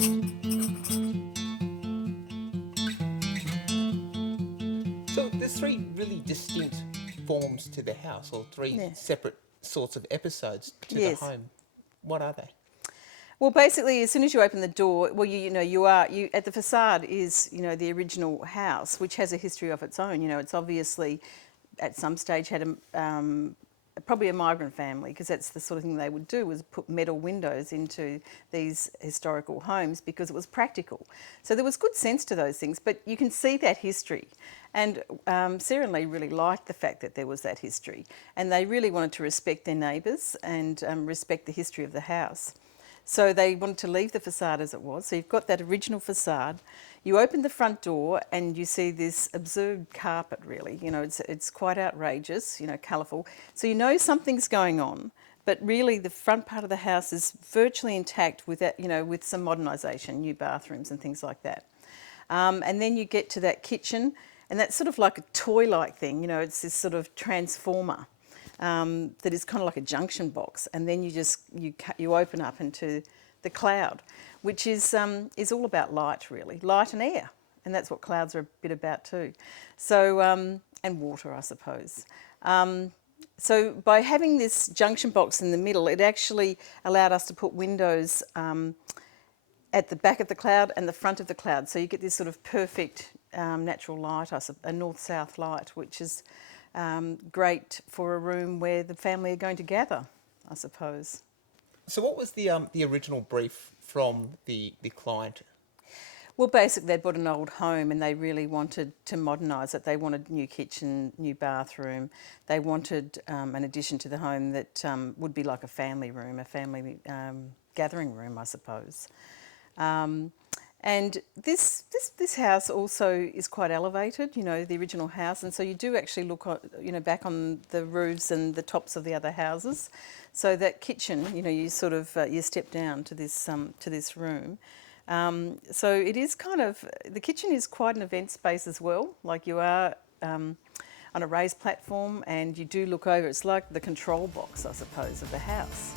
So there's three really distinct forms to the house, or three Yeah. separate sorts of episodes to the Yes. home. What are they? Well, basically, as soon as you open the door, well, you at the facade is, the original house, which has a history of its own. It's obviously at some stage had probably a migrant family, because that's the sort of thing they would do, was put metal windows into these historical homes because it was practical. So there was good sense to those things, but you can see that history. And Sarah and Lee really liked the fact that there was that history, and they really wanted to respect their neighbours and respect the history of the house. So they wanted to leave the facade as it was. So you've got that original facade. You open the front door and you see this absurd carpet, really. It's quite outrageous, colourful. So you know something's going on, but really the front part of the house is virtually intact with that, with some modernisation, new bathrooms and things like that. And then you get to that kitchen, and that's sort of like a toy-like thing. It's this sort of transformer. That is kind of like a junction box, and then you open up into the cloud, which is all about light, really, light and air, and that's what clouds are a bit about too. So and water, I suppose. So by having this junction box in the middle, it actually allowed us to put windows at the back of the cloud and the front of the cloud, so you get this sort of perfect natural light, a north-south light, which is great for a room where the family are going to gather, I suppose. So what was the original brief from the client? Well, basically, they'd bought an old home and they really wanted to modernise it. They wanted new kitchen, new bathroom. They wanted an addition to the home that would be like a family room, a family gathering room, I suppose. And this house also is quite elevated, the original house, and so you do actually look, back on the roofs and the tops of the other houses. So that kitchen, you sort of you step down to this room. So it is the kitchen is quite an event space as well. Like you are on a raised platform, and you do look over. It's like the control box, I suppose, of the house.